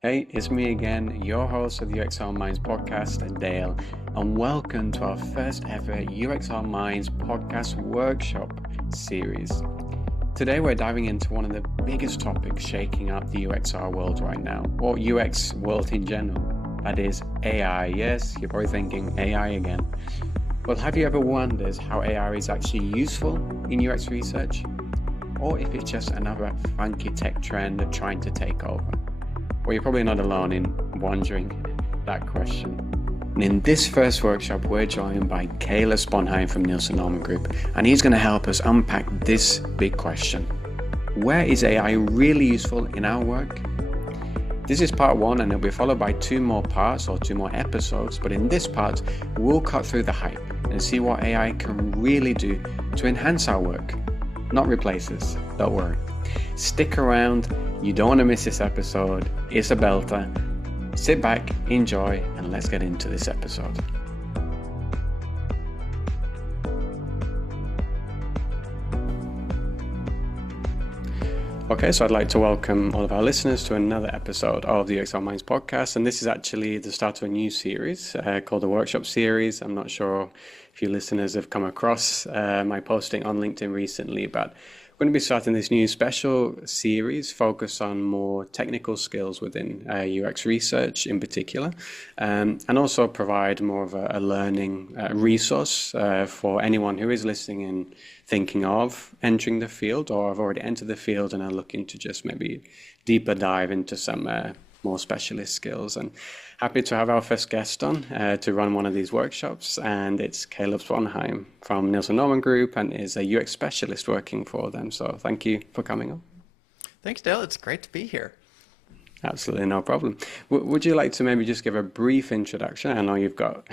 Hey, it's me again, your host of the UXR Minds podcast, Dale, and welcome to our first ever UXR Minds podcast workshop series. Today we're diving into one of the biggest topics shaking up the UXR world right now, or UX world in general. That is AI. Yes, you're probably thinking AI again. Well, have you ever wondered how AI is actually useful in UX research? Or if it's just another funky tech trend trying to take over? Well, you're probably not alone in wondering that question. And in this first workshop, we're joined by Caleb Sponheim from Nielsen Norman Group, and he's going to help us unpack this big question. Where is AI really useful in our work? This is part one, and it'll be followed by two more parts or two more episodes, but in this part, we'll cut through the hype and see what AI can really do to enhance our work, not replace us, don't worry. Stick around, you don't want to miss this episode, it's a belter. Sit back, enjoy, and let's get into this episode. Okay, so I'd like to welcome all of our listeners to another episode of the UXR Minds podcast, and this is actually the start of a new series called the Workshop Series. I'm not sure if you listeners have come across my posting on LinkedIn recently, but we're going to be starting this new special series focused on more technical skills within UX research in particular, and also provide more of a learning resource for anyone who is listening and thinking of entering the field or have already entered the field and are looking to just maybe deeper dive into some more specialist skills. And happy to have our first guest on to run one of these workshops, and it's Caleb Sponheim from Nielsen Norman Group and is a UX specialist working for them. So thank you for coming on. Thanks, Dale. It's great to be here. Absolutely, no problem. Would you like to maybe just give a brief introduction? I know you've got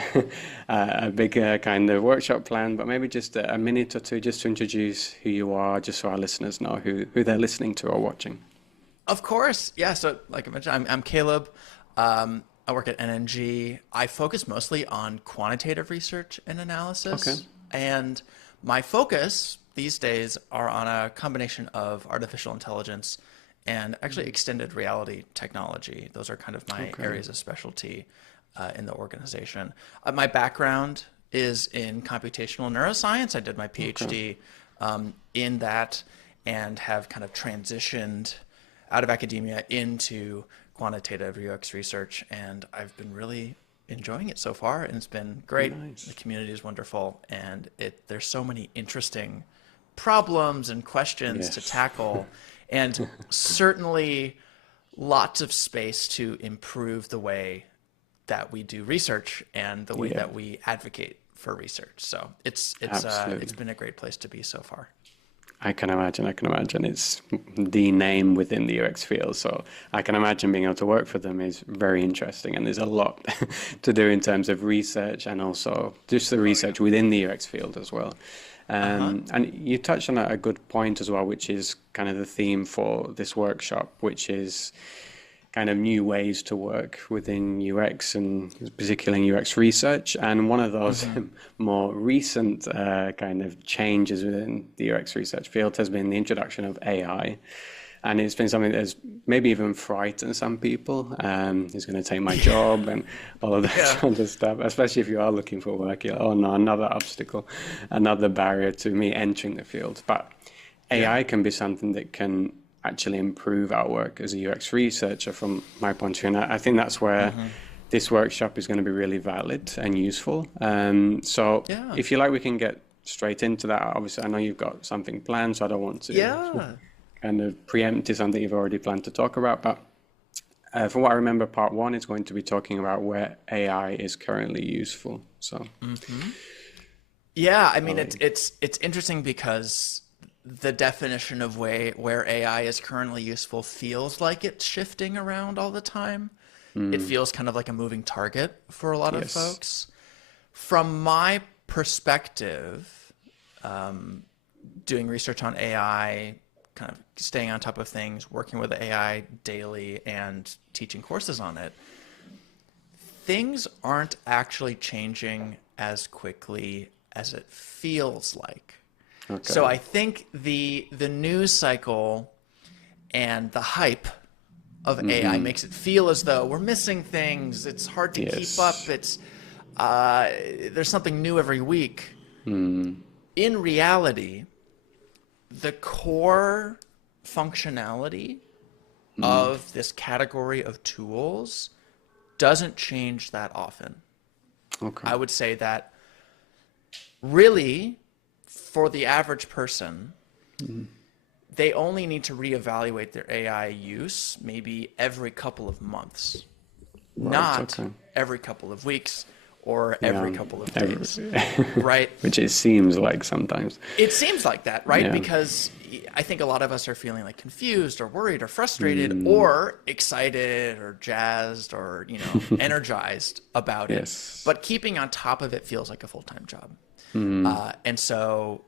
a big kind of workshop plan, but maybe just a minute or two just to introduce who you are, just so our listeners know who they're listening to or watching. Of course. Yeah. So like I mentioned, I'm Caleb. I work at NNG. I focus mostly on quantitative research and analysis. Okay. And my focus these days are on a combination of artificial intelligence and actually extended reality technology. Those are kind of my areas of specialty in the organization. My background is in computational neuroscience. I did my PhD in that and have kind of transitioned out of academia into quantitative UX research, and I've been really enjoying it so far, and it's been great. Nice. The community is wonderful, and there's so many interesting problems and questions to tackle, and certainly lots of space to improve the way that we do research and the way that we advocate for research. So it's been a great place to be so far. I can imagine. It's the name within the UX field. So I can imagine being able to work for them is very interesting. And there's a lot to do in terms of research and also just the research within the UX field as well. And you touched on a good point as well, which is kind of the theme for this workshop, which is kind of new ways to work within UX and particularly in UX research. And one of those more recent kind of changes within the UX research field has been the introduction of AI. And it's been something that's maybe even frightened some people. It's going to take my job and all of that sort of stuff, especially if you are looking for work. You're, oh no, another obstacle, another barrier to me entering the field. But AI can be something that can actually improve our work as a UX researcher from my point of view. And I think that's where this workshop is going to be really valid and useful. If you like, we can get straight into that. Obviously, I know you've got something planned, so I don't want to kind of preempt something you've already planned to talk about. But from what I remember, part one is going to be talking about where AI is currently useful. So, yeah, I mean, it's interesting because the definition of where AI is currently useful feels like it's shifting around all the time. It feels kind of like a moving target for a lot of folks. From my perspective, doing research on AI, kind of staying on top of things, working with AI daily and teaching courses on it, things aren't actually changing as quickly as it feels like. Okay. So I think the news cycle and the hype of AI makes it feel as though we're missing things. It's hard to keep up. It's there's something new every week. In reality, the core functionality of this category of tools doesn't change that often. Okay. I would say that really, for the average person, they only need to reevaluate their AI use maybe every couple of months, not every couple of weeks or every couple of days, right? Which it seems like sometimes. It seems like that, right? Because I think a lot of us are feeling like confused or worried or frustrated or excited or jazzed or, you know, energized about it. But keeping on top of it feels like a full-time job. And so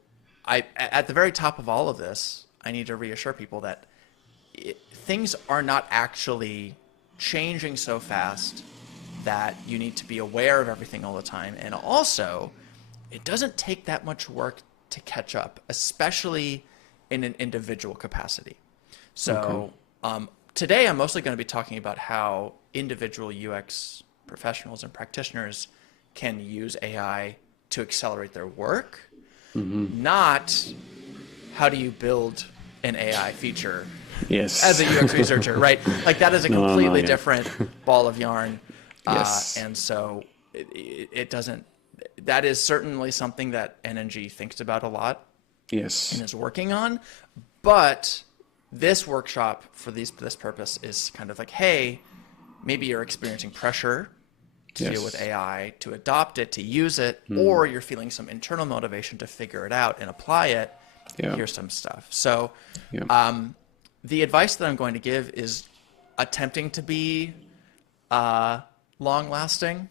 at the very top of all of this, I need to reassure people that things are not actually changing so fast that you need to be aware of everything all the time. And also, it doesn't take that much work to catch up, especially in an individual capacity. So today, I'm mostly going to be talking about how individual UX professionals and practitioners can use AI to accelerate their work, not how do you build an AI feature as a UX researcher, right? Like that is a completely different ball of yarn. And so it doesn't, that is certainly something that NNG thinks about a lot and is working on. But this workshop for this purpose is kind of like, hey, maybe you're experiencing pressure to deal with AI, to adopt it, to use it, or you're feeling some internal motivation to figure it out and apply it. Here's some stuff. So the advice that I'm going to give is attempting to be long-lasting.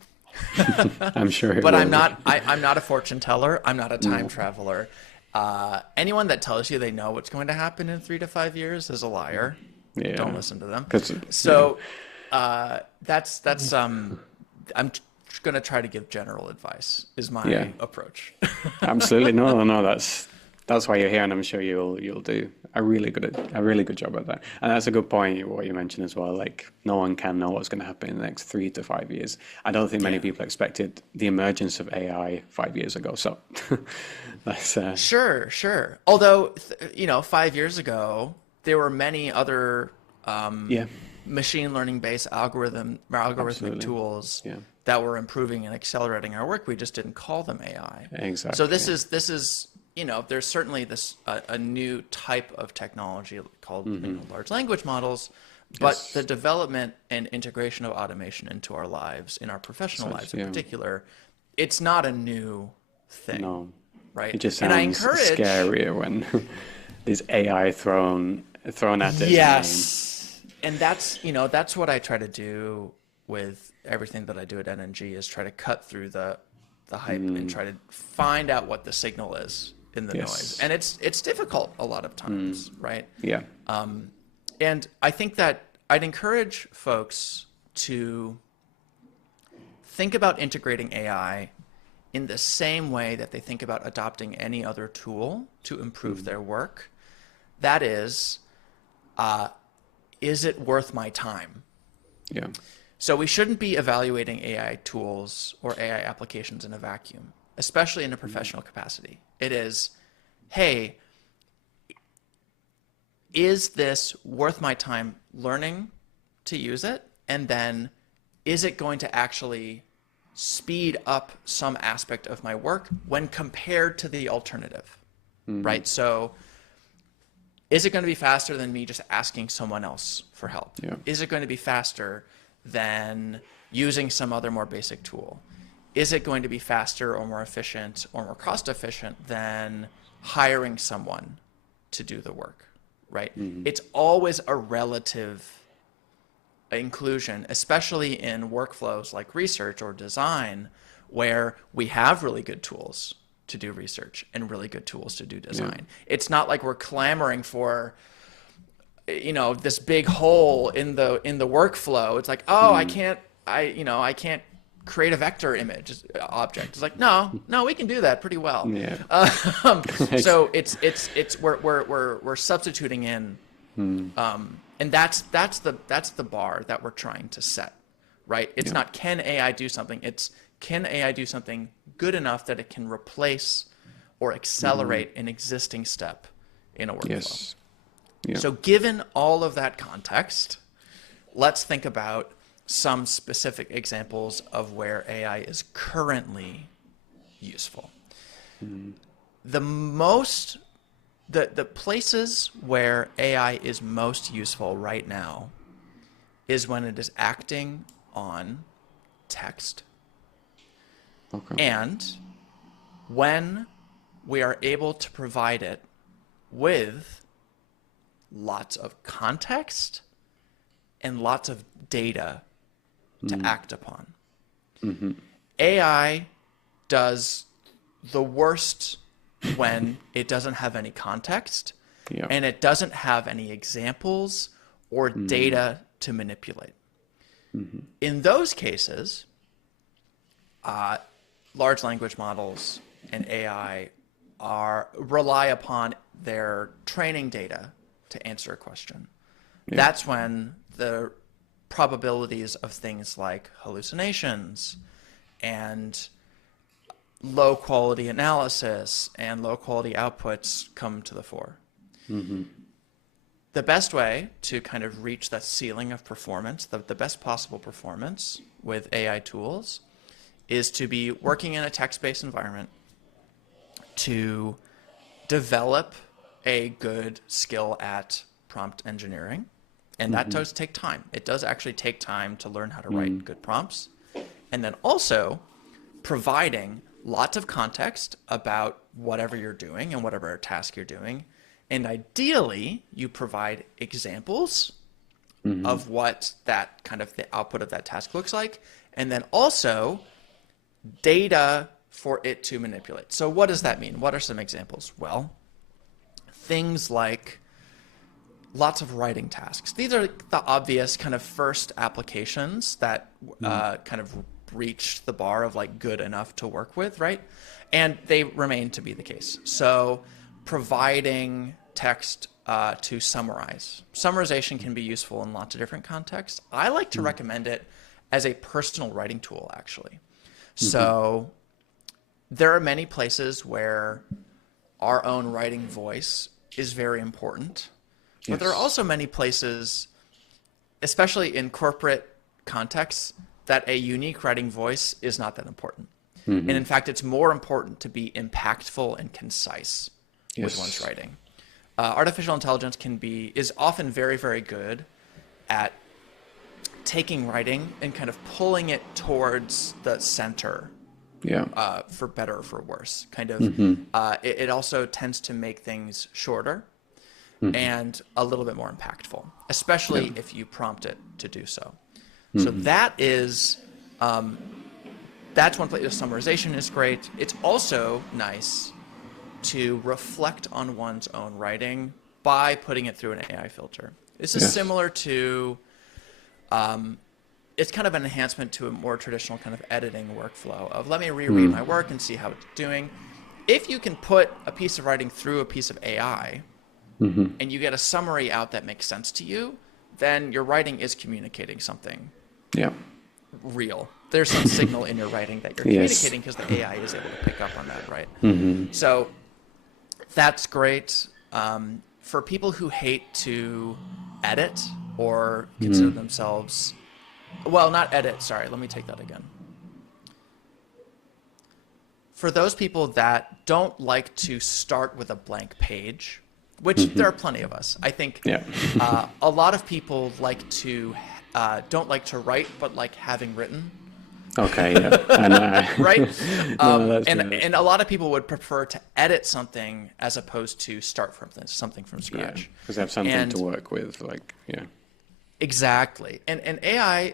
I'm sure. But I'm not a fortune teller. I'm not a time traveler. Anyone that tells you they know what's going to happen in 3 to 5 years is a liar. Don't listen to them. So that's I'm going to try to give general advice is my approach. Absolutely. No, that's why you're here, and I'm sure you'll do a really good job at that. And that's a good point, what you mentioned as well. Like, no one can know what's going to happen in the next 3 to 5 years. I don't think many people expected the emergence of AI 5 years ago. So that's sure. Although 5 years ago there were many other machine learning based algorithmic tools that were improving and accelerating our work. We just didn't call them AI. Exactly. So this is there's certainly this a new type of technology called large language models, but the development and integration of automation into our lives, in our professional lives in particular, it's not a new thing. No. Right? It just sounds scarier when there's AI thrown at it. Yes. And that's what I try to do with everything that I do at NNG, is try to cut through the hype and try to find out what the signal is in the noise. And it's difficult a lot of times, right? Yeah. And I think that I'd encourage folks to think about integrating AI in the same way that they think about adopting any other tool to improve their work. That is it worth my time? Yeah. So we shouldn't be evaluating AI tools or AI applications in a vacuum, especially in a professional capacity. It is, hey, is this worth my time learning to use it? And then is it going to actually speed up some aspect of my work when compared to the alternative, right? So is it going to be faster than me just asking someone else for help? Yeah. Is it going to be faster than using some other more basic tool? Is it going to be faster or more efficient or more cost efficient than hiring someone to do the work, right? It's always a relative inclusion, especially in workflows like research or design, where we have really good tools to do research and really good tools to do design. It's not like we're clamoring for this big hole in the workflow. It's like, I can't create a vector image object. It's like, no, we can do that pretty well. So it's we're substituting in And that's the bar that we're trying to set, right? It's not can AI do something, it's can AI do something good enough that it can replace or accelerate an existing step in a workflow. Yes. Yeah. So given all of that context, let's think about some specific examples of where AI is currently useful. The places where AI is most useful right now is when it is acting on text. Okay. And when we are able to provide it with lots of context and lots of data to act upon. AI does the worst when it doesn't have any context and it doesn't have any examples or data to manipulate. In those cases, large language models and AI rely upon their training data to answer a question. That's when the probabilities of things like hallucinations and low quality analysis and low quality outputs come to the fore. The best way to kind of reach that ceiling of performance, the best possible performance with AI tools, is to be working in a text-based environment to develop a good skill at prompt engineering. And that does take time. It does actually take time to learn how to write good prompts. And then also providing lots of context about whatever you're doing and whatever task you're doing. And ideally, you provide examples of what that kind of the output of that task looks like. And then also data for it to manipulate. So what does that mean? What are some examples? Well, things like lots of writing tasks. These are the obvious kind of first applications that kind of reach the bar of like good enough to work with, right? And they remain to be the case. So providing text to summarize. Summarization can be useful in lots of different contexts. I like to recommend it as a personal writing tool, actually. So there are many places where our own writing voice is very important. But there are also many places, especially in corporate contexts, that a unique writing voice is not that important. And in fact, it's more important to be impactful and concise with one's writing. Artificial intelligence is often very, very good at taking writing and kind of pulling it towards the center. For better or for worse. Kind of, it also tends to make things shorter and a little bit more impactful, especially if you prompt it to do so. So that's one place. The summarization is great. It's also nice to reflect on one's own writing by putting it through an AI filter. This is similar to, it's kind of an enhancement to a more traditional kind of editing workflow of let me reread my work and see how it's doing. If you can put a piece of writing through a piece of AI and you get a summary out that makes sense to you, then your writing is communicating something real. There's some signal in your writing that you're communicating because the AI is able to pick up on that, right? So that's great. For people who hate to edit or consider themselves, well, not edit, sorry, let me take that again. For those people that don't like to start with a blank page, which there are plenty of us, I think a lot of people don't like to write, but like having written. Okay, I know. Right? And a lot of people would prefer to edit something as opposed to start from something from scratch. Because they have something to work with, Exactly. And AI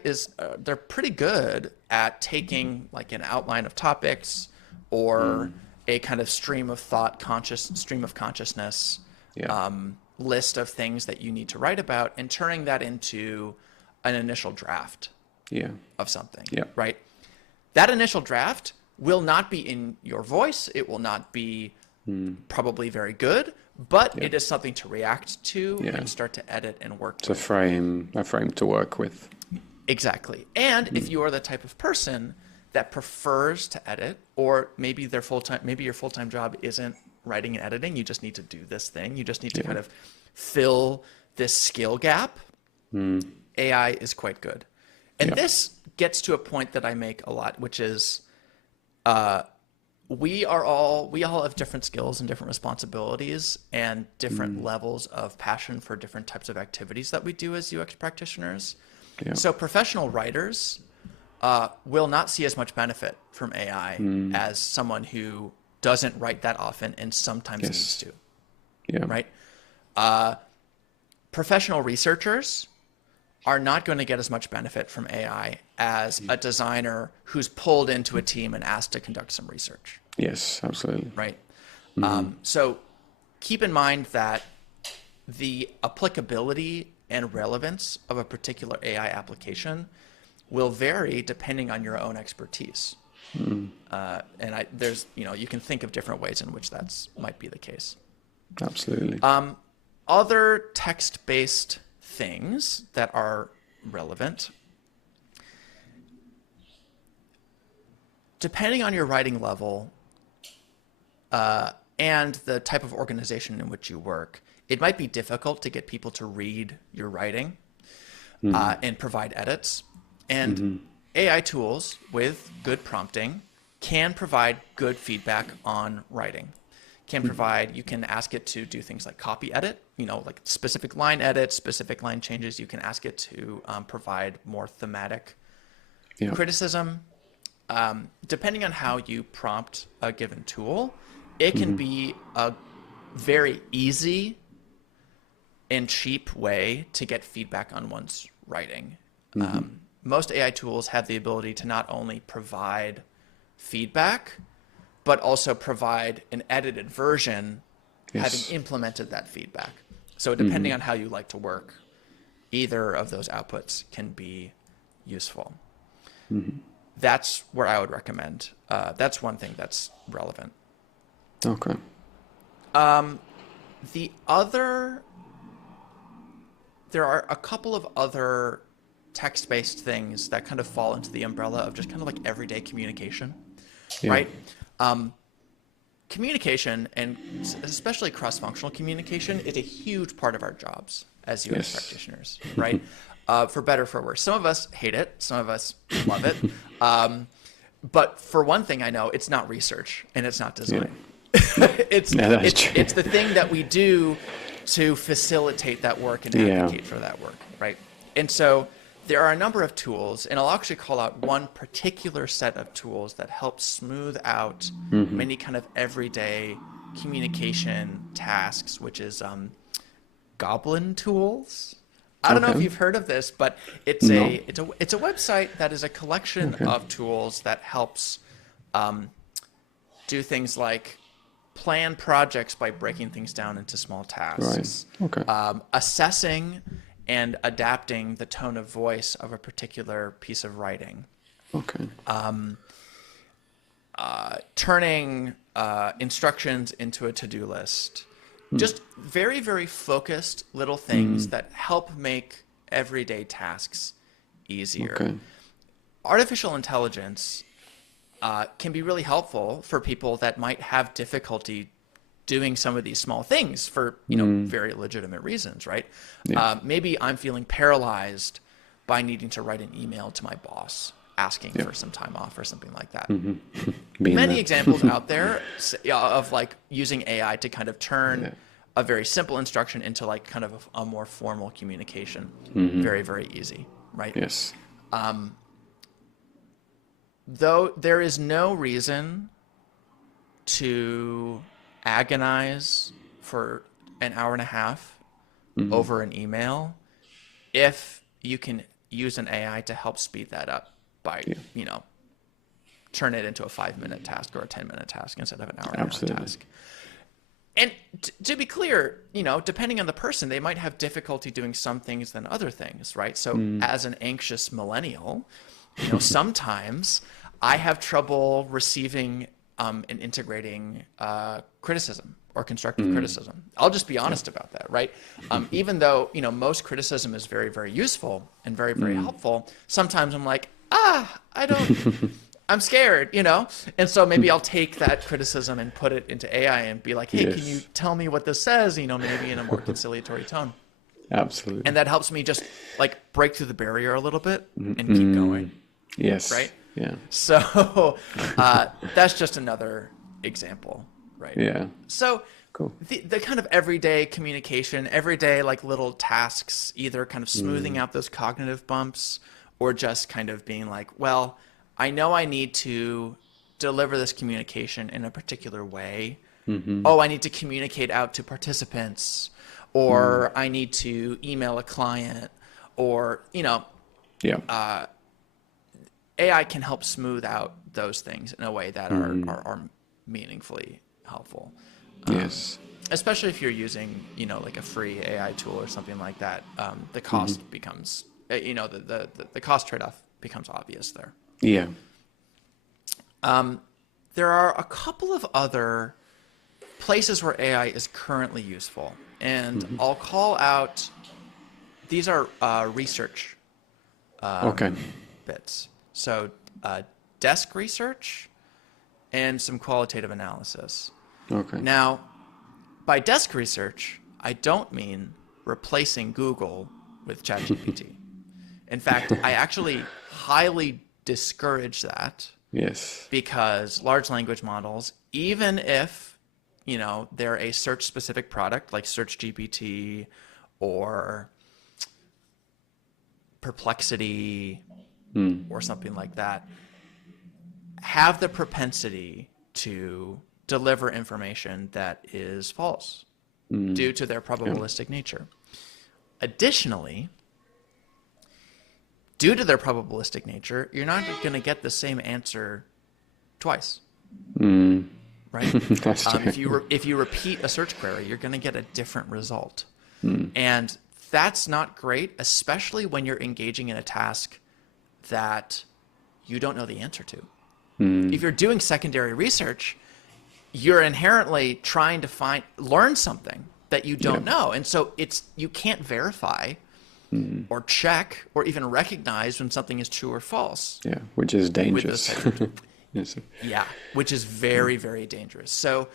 they're pretty good at taking like an outline of topics or a kind of stream of consciousness list of things that you need to write about and turning that into an initial draft of something, right? That initial draft will not be in your voice. It will not be probably very good, but Yeah. it is something to react to Yeah. and start to edit and work It's with. a frame to work with. Exactly. And if you are the type of person that prefers to edit, or maybe maybe your full-time job isn't writing and editing, you just need to do this thing. You just need to kind of fill this skill gap. AI is quite good. And Yeah. this gets to a point that I make a lot, which is we all have different skills and different responsibilities and different levels of passion for different types of activities that we do as UX practitioners. Yeah. So professional writers will not see as much benefit from AI as someone who doesn't write that often and sometimes needs to, Yeah. right? Professional researchers are not going to get as much benefit from AI as a designer who's pulled into a team and asked to conduct some research, Yes, absolutely. right? So keep in mind that the applicability and relevance of a particular AI application will vary depending on your own expertise. There's, you can think of different ways in which that's might be the case. Absolutely. Other text-based things that are relevant, depending on your writing level and the type of organization in which you work, it might be difficult to get people to read your writing and provide edits. And AI tools with good prompting can provide good feedback on writing. You can ask it to do things like copy edit, like specific line edits, specific line changes. You can ask it to provide more thematic criticism. Depending on how you prompt a given tool, it can be a very easy and cheap way to get feedback on one's writing. Most AI tools have the ability to not only provide feedback, but also provide an edited version having implemented that feedback. So depending on how you like to work, either of those outputs can be useful. That's where I would recommend. That's one thing that's relevant. Okay. There are a couple of other text-based things that kind of fall into the umbrella of just kind of like everyday communication, right? Communication, and especially cross-functional communication, is a huge part of our jobs as UX practitioners, right? For better, for worse. Some of us hate it. Some of us love it. But for one thing I know, it's not research and it's not design. It's the thing that we do to facilitate that work and advocate for that work, right? And so there are a number of tools, and I'll actually call out one particular set of tools that help smooth out many kind of everyday communication tasks, which is Goblin Tools. I don't know if you've heard of this, but it's a website that is a collection of tools that helps do things like plan projects by breaking things down into small tasks, assessing and adapting the tone of voice of a particular piece of writing, turning instructions into a to-do list. Just very, very focused little things that help make everyday tasks easier. Artificial intelligence can be really helpful for people that might have difficulty doing some of these small things for very legitimate reasons, right? Maybe I'm feeling paralyzed by needing to write an email to my boss asking for some time off or something like that. Many examples out there of like using AI to kind of turn a very simple instruction into like kind of a more formal communication. Very, very easy, right? Yes. Though there is no reason to agonize for an hour and a half over an email if you can use an AI to help speed that up by, turn it into a 5-minute task or a 10-minute task instead of an hour and a half task. And to be clear, depending on the person, they might have difficulty doing some things than other things, right? So as an anxious millennial, sometimes I have trouble receiving and integrating criticism or constructive criticism. I'll just be honest about that, right? Even though, most criticism is very, very useful and very, very helpful, sometimes I'm like, I'm scared, And so maybe I'll take that criticism and put it into AI and be like, hey, Yes. can you tell me what this says, maybe in a more conciliatory tone. Absolutely. And that helps me just like break through the barrier a little bit and keep going. Yes. Right? Yeah. So that's just another example, right? Yeah. So Cool. the kind of everyday communication, everyday like little tasks, either kind of smoothing out those cognitive bumps or just kind of being like, well, I know I need to deliver this communication in a particular way. Oh, I need to communicate out to participants, or I need to email a client, or, Yeah. AI can help smooth out those things in a way that are meaningfully helpful. Yes. Especially if you're using, like a free AI tool or something like that, the cost becomes, the cost trade-off becomes obvious there. Yeah. There are a couple of other places where AI is currently useful, and I'll call out, these are research Okay. bits. So desk research and some qualitative analysis. Okay. Now, by desk research, I don't mean replacing Google with ChatGPT. In fact, I actually highly discourage that, Yes. because large language models, even if, they're a search specific product like SearchGPT or Perplexity or something like that, have the propensity to deliver information that is false due to their probabilistic nature. Additionally, due to their probabilistic nature, you're not going to get the same answer twice. Right? That's true. If you repeat a search query, you're going to get a different result. And that's not great, especially when you're engaging in a task that you don't know the answer to. If you're doing secondary research, you're inherently trying to learn something that you don't know. And so you can't verify or check or even recognize when something is true or false. Yeah, which is dangerous. Yes. Yeah, which is very, very dangerous. So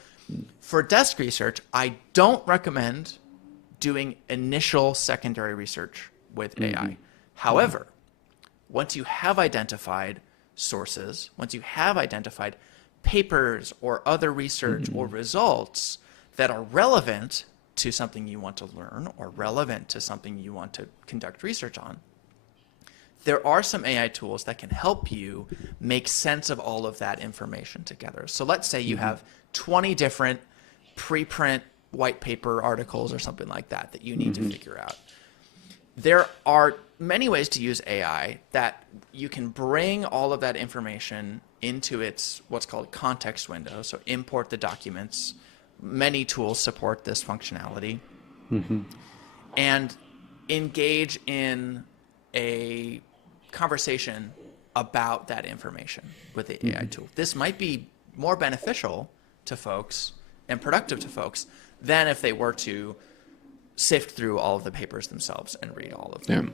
for desk research, I don't recommend doing initial secondary research with AI. However, once you have identified sources, once you have identified papers or other research or results that are relevant to something you want to learn or relevant to something you want to conduct research on, there are some AI tools that can help you make sense of all of that information together. So let's say you have 20 different preprint white paper articles or something like that you need to figure out. There are many ways to use AI that you can bring all of that information into its what's called context window. So import the documents. Many tools support this functionality. And engage in a conversation about that information with the AI tool. This might be more beneficial to folks and productive to folks than if they were to sift through all of the papers themselves and read all of them.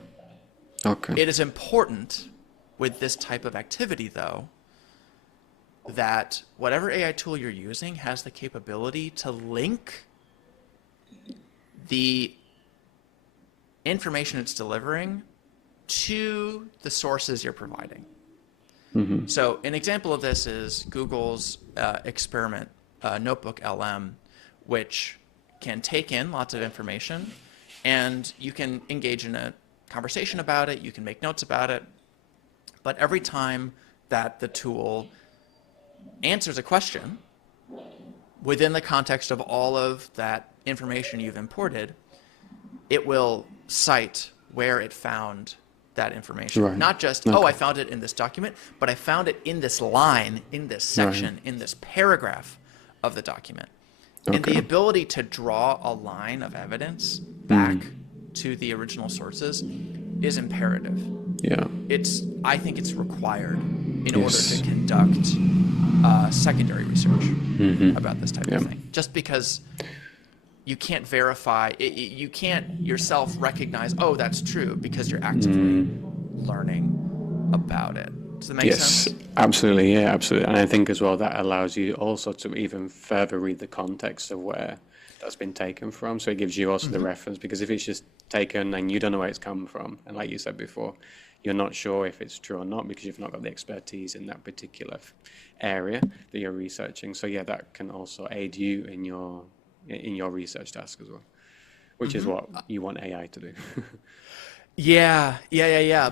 Yeah. Okay. It is important with this type of activity, though, that whatever AI tool you're using has the capability to link the information it's delivering to the sources you're providing. So an example of this is Google's experiment notebook LM, which can take in lots of information, and you can engage in a conversation about it, you can make notes about it, but every time that the tool answers a question within the context of all of that information you've imported, it will cite where it found that information. Right. Not just, I found it in this document, but I found it in this line, in this section, in this paragraph of the document. And the ability to draw a line of evidence back to the original sources is imperative. Yeah. I think it's required in order to conduct secondary research about this type Yeah. of thing. Just because you can't verify, you can't yourself recognize, oh, that's true, because you're actively learning about it. Does that make Yes, sense? absolutely. Yeah, absolutely. And I think as well that allows you also to even further read the context of where that's been taken from. So it gives you also the reference, because if it's just taken and you don't know where it's come from, and like you said before, you're not sure if it's true or not because you've not got the expertise in that particular area that you're researching. So yeah, that can also aid you in your research task as well, which is what you want AI to do. Yeah.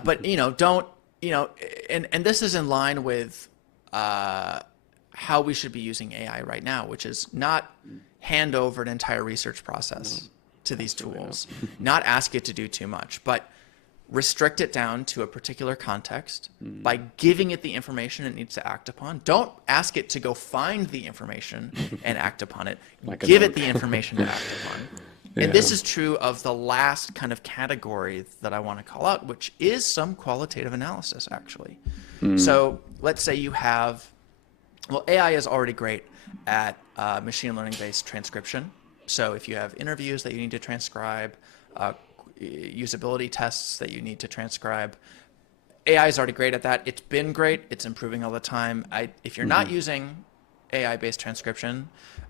But don't and this is in line with how we should be using AI right now, which is not hand over an entire research process to these tools, not ask it to do too much, but restrict it down to a particular context by giving it the information it needs to act upon. Don't ask it to go find the information and act upon it. Like a Give dog. it the information to act upon. Yeah. And this is true of the last kind of category that I want to call out, which is some qualitative analysis, actually. So let's say you have, well, AI is already great at machine learning-based transcription. So if you have interviews that you need to transcribe, usability tests that you need to transcribe, AI is already great at that. It's been great. It's improving all the time. If you're not using AI-based transcription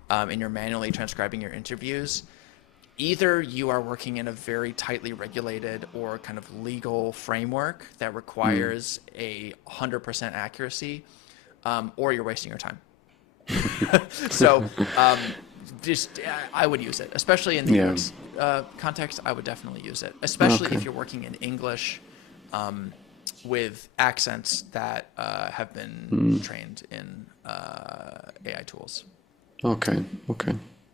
and you're manually transcribing your interviews, either you are working in a very tightly regulated or kind of legal framework that requires 100% accuracy, or you're wasting your time. So I would use it, especially in the UX context. I would definitely use it, especially if you're working in English with accents that have been trained in AI tools. Okay.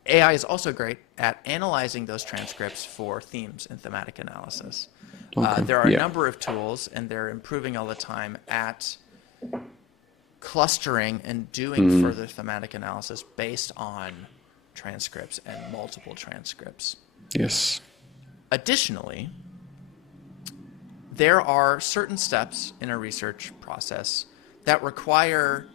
AI is also great at analyzing those transcripts for themes and thematic analysis. There are a number of tools, and they're improving all the time at clustering and doing further thematic analysis based on transcripts and multiple transcripts. Yes. Additionally, there are certain steps in a research process that require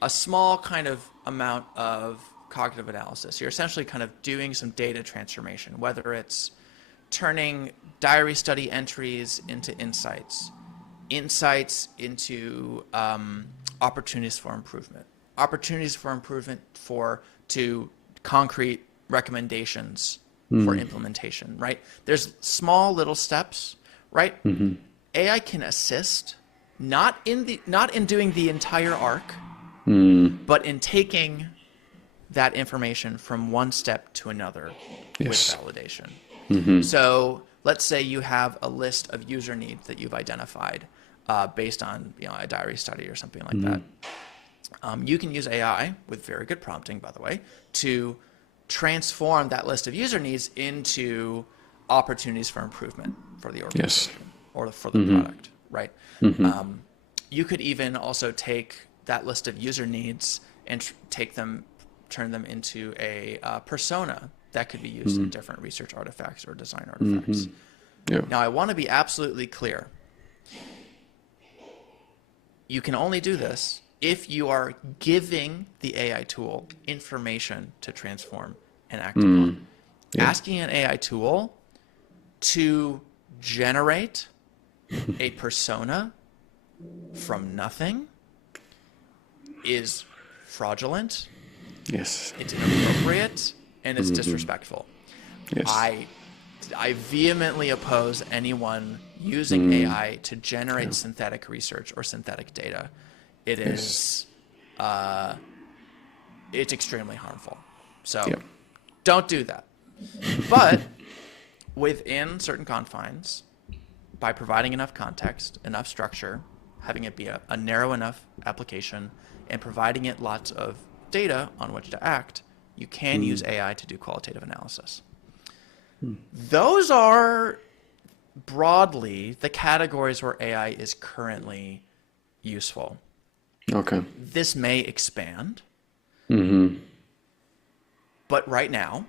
a small kind of amount of cognitive analysis. You're essentially kind of doing some data transformation, whether it's turning diary study entries into insights, insights into opportunities for improvement, to concrete recommendations for implementation, right? There's small little steps, right? AI can assist, not in doing the entire arc, but in taking that information from one step to another with validation. So let's say you have a list of user needs that you've identified based on a diary study or something like that. You can use AI, with very good prompting, by the way, to transform that list of user needs into opportunities for improvement for the organization or for the product, right? You could even also take that list of user needs and turn them into a persona that could be used in different research artifacts or design artifacts. Now, I want to be absolutely clear. You can only do this if you are giving the AI tool information to transform and act upon. Asking an AI tool to generate a persona from nothing is fraudulent. Yes. It's inappropriate, and it's disrespectful. Yes. I vehemently oppose anyone using AI to generate synthetic research or synthetic data. It is it's extremely harmful. So don't do that. But within certain confines, by providing enough context, enough structure, having it be a narrow enough application, and providing it lots of data on which to act, you can use AI to do qualitative analysis. Those are broadly the categories where AI is currently useful. Okay. This may expand, but right now,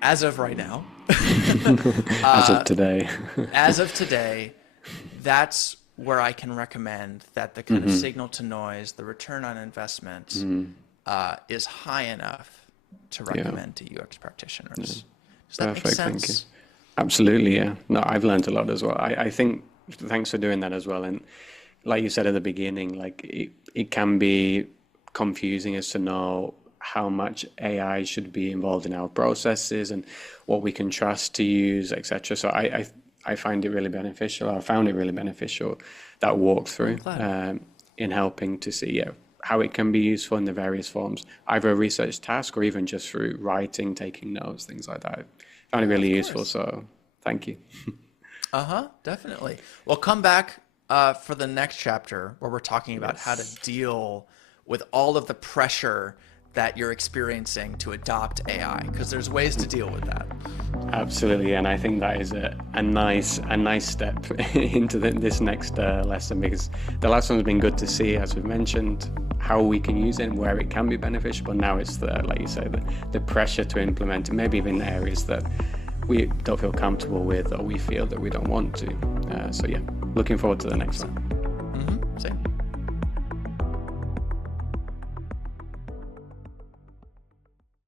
as of right now, As of today. as of today, that's where I can recommend that the kind of signal to noise, the return on investment is high enough to recommend to UX practitioners. Does that make Perfect, sense? thank you. Absolutely, yeah. No, I've learned a lot as well. I think thanks for doing that as well. And like you said at the beginning, like it can be confusing as to know how much AI should be involved in our processes and what we can trust to use, etc. So I find it really beneficial. I found it really beneficial, that walkthrough, in helping to see how it can be useful in the various forms, either a research task or even just through writing, taking notes, things like that. I found it really useful. So thank you. Definitely. Well, come back for the next chapter where we're talking about how to deal with all of the pressure that you're experiencing to adopt AI, because there's ways to deal with that. Absolutely, and I think that is a nice step into this next lesson, because the last one's been good to see, as we've mentioned, how we can use it and where it can be beneficial, but now it's like you say, the pressure to implement it, maybe even areas that we don't feel comfortable with or we feel that we don't want to. So yeah, looking forward to the next one. Same.